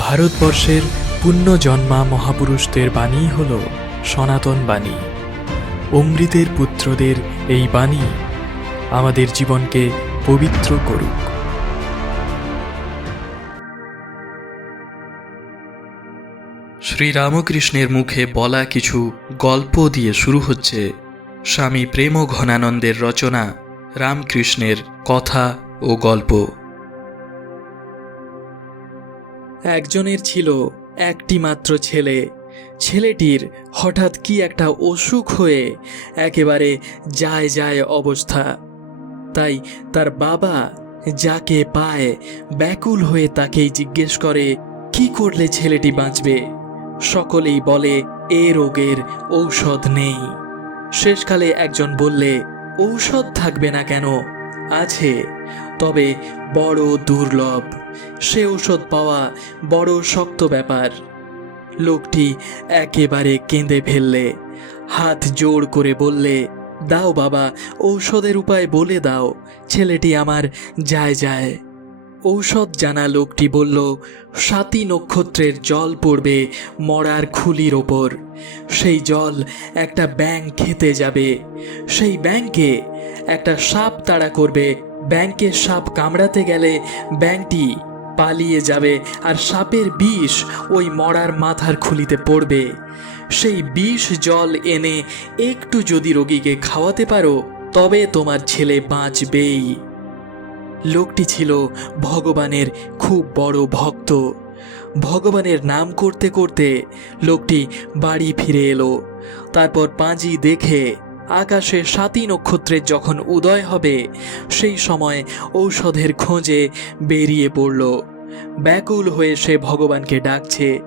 ভারতবর্ষের পুণ্যজন্মা মহাপুরুষদের বাণী হল সনাতন বাণী। অমৃতের পুত্রদের এই বাণী আমাদের জীবনকে পবিত্র করুক। শ্রীরামকৃষ্ণের মুখে বলা কিছু গল্প দিয়ে শুরু হচ্ছে স্বামী প্রেম ঘনানন্দের রচনা রামকৃষ্ণের কথা ও গল্প। একজনের ছিল একটি মাত্র ছেলে। ছেলেটির হঠাৎ কি একটা অসুখ হয়ে একেবারে যায় যায় অবস্থা। তাই তার বাবা যাকে পায় ব্যাকুল হয়ে তাকেই জিজ্ঞেস করে, কি করলে ছেলেটি বাঁচবে? সকলেই বলে, এ রোগের ঔষধ নেই। শেষকালে একজন বললে, ঔষধ থাকবে না কেন? আছে, তবে বড় দুর্লভ। সে ঔষধ পাওয়া বড় শক্ত ব্যাপার। লোকটি একেবারে কেঁদে ফেললে। হাত জোড় করে বললে, দাও বাবা, ঔষধের উপায় বলে দাও, ছেলেটি আমার যায় যায়। ঔষধ জানা লোকটি বলল, সাতী নক্ষত্রের জল পড়বে মরার খুলির ওপর। সেই জল একটা ব্যাং খেতে যাবে। সেই ব্যাংকে একটা সাপ তাড়া করবে। ব্যাংকের সাপ কামড়াতে গেলে ব্যাংটি পালিয়ে যাবে আর সাপের বিষ ওই মরার মাথার খুলিতে পড়বে। সেই বিষ জল এনে একটু যদি রোগীকে খাওয়াতে পারো, তবে তোমার ছেলে বাঁচবেই। লোকটি ছিল ভগবানের খুব বড় ভক্ত। ভগবানের নাম করতে করতে লোকটি বাড়ি ফিরে এলো। তারপর পাঁজি দেখে আকাশে সাতী নক্ষত্রের যখন উদয় হবে, সেই সময় ঔষধের খোঁজে বেরিয়ে পড়ল। ব্যাকুল হয়ে সে ভগবানকে ডাকছে।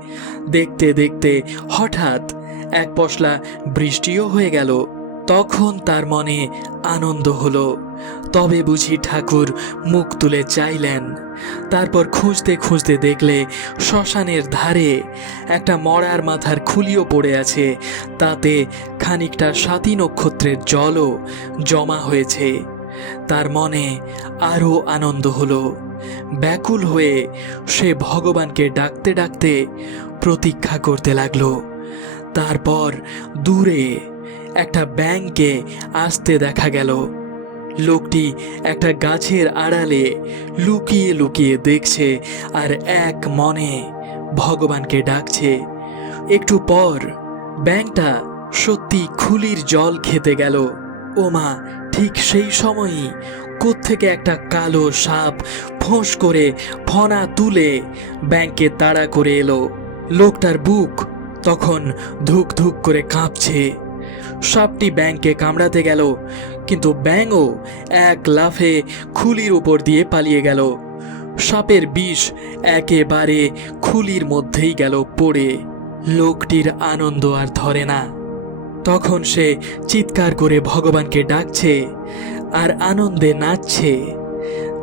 দেখতে দেখতে হঠাৎ এক পশলা বৃষ্টিও হয়ে গেল। তখন তার মনে আনন্দ হলো। তবে বুঝি ঠাকুর মুখ তুলে চাইলেন। তারপর খুঁজতে খুঁজতে দেখলে শ্মশানের ধারে একটা মরার মাথার খুলিও পড়ে আছে। তাতে খানিকটা সাতী নক্ষত্রের জলও জমা হয়েছে। তার মনে আরও আনন্দ হলো। ব্যাকুল হয়ে সে ভগবানকে ডাকতে ডাকতে প্রতীক্ষা করতে লাগল। তারপর দূরে একটা ব্যাংকে আসতে দেখা গেল। লোকটি একটা গাছের আড়ালে লুকিয়ে লুকিয়ে দেখছে আর এক মনে ভগবানকে ডাকছে। একটু পর ব্যাংকটা সত্যি খুলির জল খেতে গেল। ওমা, ঠিক সেই সময়ই কোত্থেকে একটা কালো সাপ ফোঁস করে ফনা তুলে ব্যাংকে তাড়া করে এলো। লোকটার বুক তখন ধুক ধুক করে কাঁপছে। সাপটি ব্যাংকে কামড়াতে গেল, কিন্তু ব্যাঙও এক লাফে খুলির উপর দিয়ে পালিয়ে গেল। সাপের বিষ একেবারে খুলির মধ্যেই গেল পড়ে। লোকটির আনন্দ আর ধরে না। তখন সে চিৎকার করে ভগবানকে ডাকছে আর আনন্দে নাচছে।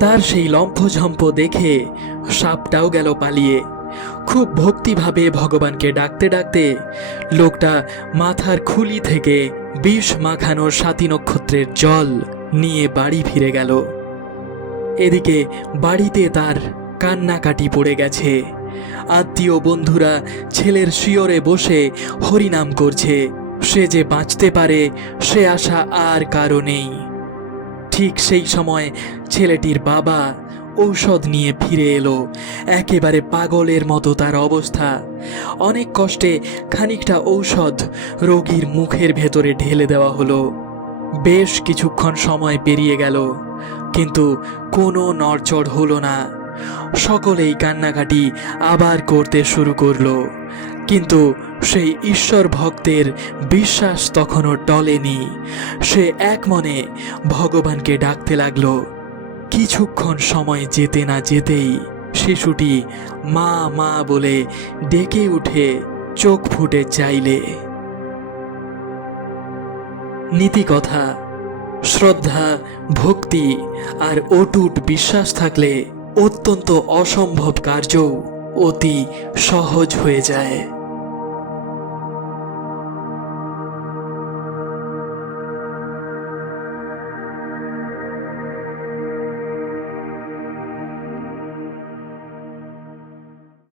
তার সেই লম্ফঝম্প দেখে সাপটাও গেল পালিয়ে। খুব ভক্তিভাবে ভগবানকে ডাকতে ডাকতে লোকটা মাথার খুলি থেকে বিষ মাখানো সাতী নক্ষত্রের জল নিয়ে বাড়ি ফিরে গেল। এদিকে বাড়িতে তার কান্নাকাটি পড়ে গেছে। আত্মীয় বন্ধুরা ছেলের শিয়রে বসে হরিনাম করছে, সে যে বাঁচতে পারে সে আশা আর কারও নেই। ঠিক সেই সময় ছেলেটির বাবা ঔষধ নিয়ে ফিরে এলো। একেবারে পাগলের মতো তার অবস্থা। অনেক কষ্টে খানিকটা ঔষধ রোগীর মুখের ভেতরে ঢেলে দেওয়া হলো। বেশ কিছুক্ষণ সময় পেরিয়ে গেল, কিন্তু কোনো নড়চড় হলো না। সকলেই কান্নাকাটি আবার করতে শুরু করল, কিন্তু সেই ঈশ্বর ভক্তের বিশ্বাস তখনও টলেনি। সে এক মনে ভগবানকে ডাকতে লাগল। কিছুক্ষণ সময় যেতে না যেতেই শিশুটি মা মা বলে ডেকে উঠে চোখ ফুটে চাইলে। নীতিকথা, শ্রদ্ধা, ভক্তি আর অটুট বিশ্বাস থাকলে অত্যন্ত অসম্ভব কার্যও অতি সহজ হয়ে যায়।